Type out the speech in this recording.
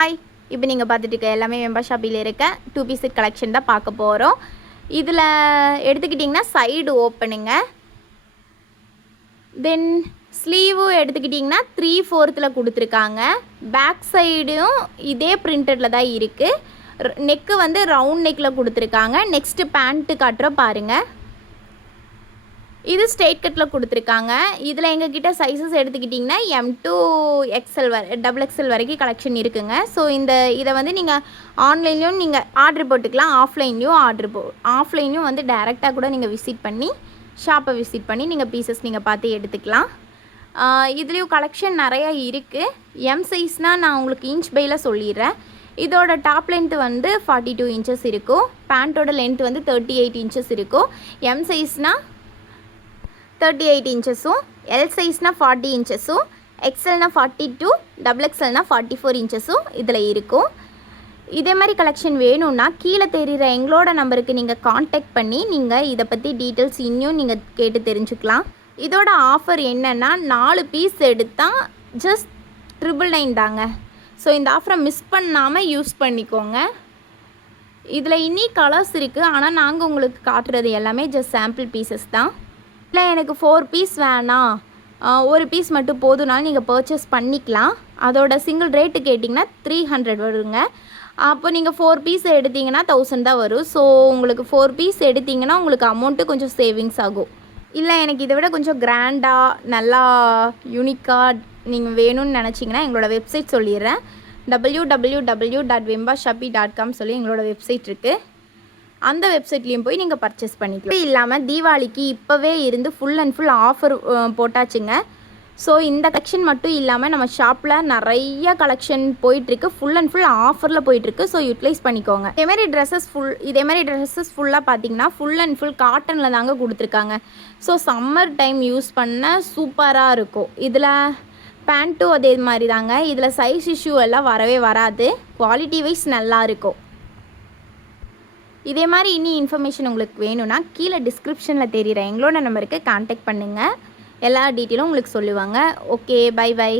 Hi, இப்போ நீங்கள் பார்த்துட்டு இருக்க எல்லாமே வெம்பா ஷாப்பில் இருக்க 2 பீஸ் செட் கலெக்ஷன் தான் பார்க்க போகிறோம். இதில் எடுத்துக்கிட்டிங்கன்னா சைடு ஓப்பனுங்க, தென் ஸ்லீவும் எடுத்துக்கிட்டிங்கன்னா 3/4 கொடுத்துருக்காங்க. பேக் சைடும் இதே பிரிண்டடில் தான் இருக்குது. நெக்கு வந்து ரவுண்ட் நெக்கில் கொடுத்துருக்காங்க. நெக்ஸ்ட்டு பேண்ட்டு காட்டுற பாருங்கள். இது ஸ்ட்ரெயிட் கட்டில் கொடுத்துருக்காங்க. இதில் எங்ககிட்ட சைஸஸ் எடுத்துக்கிட்டிங்கன்னா M2 XL XXL வரைக்கும் கலெக்ஷன் இருக்குங்க. ஸோ இதை வந்து நீங்கள் ஆன்லைன்லேயும் நீங்கள் ஆர்டர் போட்டுக்கலாம், ஆஃப்லைன்லேயும் வந்து டைரெக்டாக கூட நீங்கள் விசிட் பண்ணி ஷாப்பை விசிட் பண்ணி நீங்கள் பீசஸ் நீங்கள் பார்த்து எடுத்துக்கலாம். இதுலேயும் கலெக்ஷன் நிறையா இருக்குது. எம் சைஸ்னால் நான் உங்களுக்கு இன்ச் பையில் சொல்லிடுறேன். இதோட டாப் லென்த்து வந்து 42 இன்ச்சஸ் இருக்கும். பேண்ட்டோட லென்த் வந்து 38 இன்ச்சஸ் இருக்கும். எம் சைஸ்னால் 38 இன்ச்சஸும், எல் சைஸ்னால் 40 இன்ச்சஸும், எக்ஸ்எல்னால் 42, XXLனால் 44 இன்ச்சஸும் இதில் இருக்கும். இதே மாதிரி கலெக்ஷன் வேணும்னா கீழே தெரிகிற எங்களோட நம்பருக்கு நீங்கள் காண்டாக்ட் பண்ணி நீங்கள் இதை பற்றி டீட்டெயில்ஸ் இன்னும் நீங்கள் கேட்டு தெரிஞ்சுக்கலாம். இதோட ஆஃபர் என்னென்னா 4 பீஸ் எடுத்தால் ஜஸ்ட் 999 தாங்க. ஸோ இந்த ஆஃபரை மிஸ் பண்ணாமல் யூஸ் பண்ணிக்கோங்க. இதில் இன்னி கலர்ஸ் இருக்குது, ஆனால் நாங்கள் உங்களுக்கு காட்டுறது எல்லாமே ஜஸ்ட் சாம்பிள் பீசஸ் தான். இல்லை எனக்கு 4 பீஸ் வேணாம், ஒரு பீஸ் மட்டும் போதுனாலும் நீங்கள் பர்ச்சேஸ் பண்ணிக்கலாம். அதோட சிங்கிள் ரேட்டு கேட்டிங்கன்னா 300 வருங்க. அப்போ நீங்கள் 4 பீஸ் எடுத்திங்கன்னா 1000 தான் வரும். ஸோ உங்களுக்கு 4 பீஸ் எடுத்திங்கன்னா உங்களுக்கு அமௌண்ட்டு கொஞ்சம் சேவிங்ஸ் ஆகும். இல்லை எனக்கு இதை விட கொஞ்சம் கிராண்டாக நல்லா யூனிக்காக நீங்கள் வேணும்னு நினச்சிங்கன்னா எங்களோட வெப்சைட் சொல்லிடுறேன். www.vembashopee.com சொல்லி எங்களோட வெப்சைட் இருக்குது. அந்த வெப்சைட்லேயும் போய் நீங்கள் பர்ச்சேஸ் பண்ணிக்கலாம். இது இல்லாமல் தீபாவளிக்கு இப்போவே இருந்து ஃபுல் அண்ட் ஃபுல் ஆஃபர் போட்டாச்சுங்க. ஸோ இந்த கலெக்ஷன் மட்டும் இல்லாமல் நம்ம ஷாப்பில் நிறைய கலெக்ஷன் போயிட்டுருக்கு, ஃபுல் அண்ட் ஃபுல் ஆஃபரில் போயிட்டுருக்கு. ஸோ யூட்டிலைஸ் பண்ணிக்கோங்க. இதேமாதிரி ட்ரெஸ்ஸஸ் ஃபுல்லாக பார்த்தீங்கன்னா ஃபுல் அண்ட் ஃபுல் காட்டனில் தாங்க கொடுத்துருக்காங்க. ஸோ சம்மர் டைம் யூஸ் பண்ண சூப்பராக இருக்கும். இதில் பேண்ட்டும் அதே மாதிரி தாங்க. இதில் சைஸ் இஷ்யூ எல்லாம் வரவே வராது. குவாலிட்டி வைஸ் நல்லா இருக்கும். இதே மாதிரி இனி இன்ஃபர்மேஷன் உங்களுக்கு வேணும்னா கீழே டிஸ்கிரிப்ஷனில் தெரிகிற எங்களோட நம்பருக்கு கான்டாக்ட் பண்ணுங்கள். எல்லா டீட்டெயிலும் உங்களுக்கு சொல்லுவாங்க. Okay, bye by.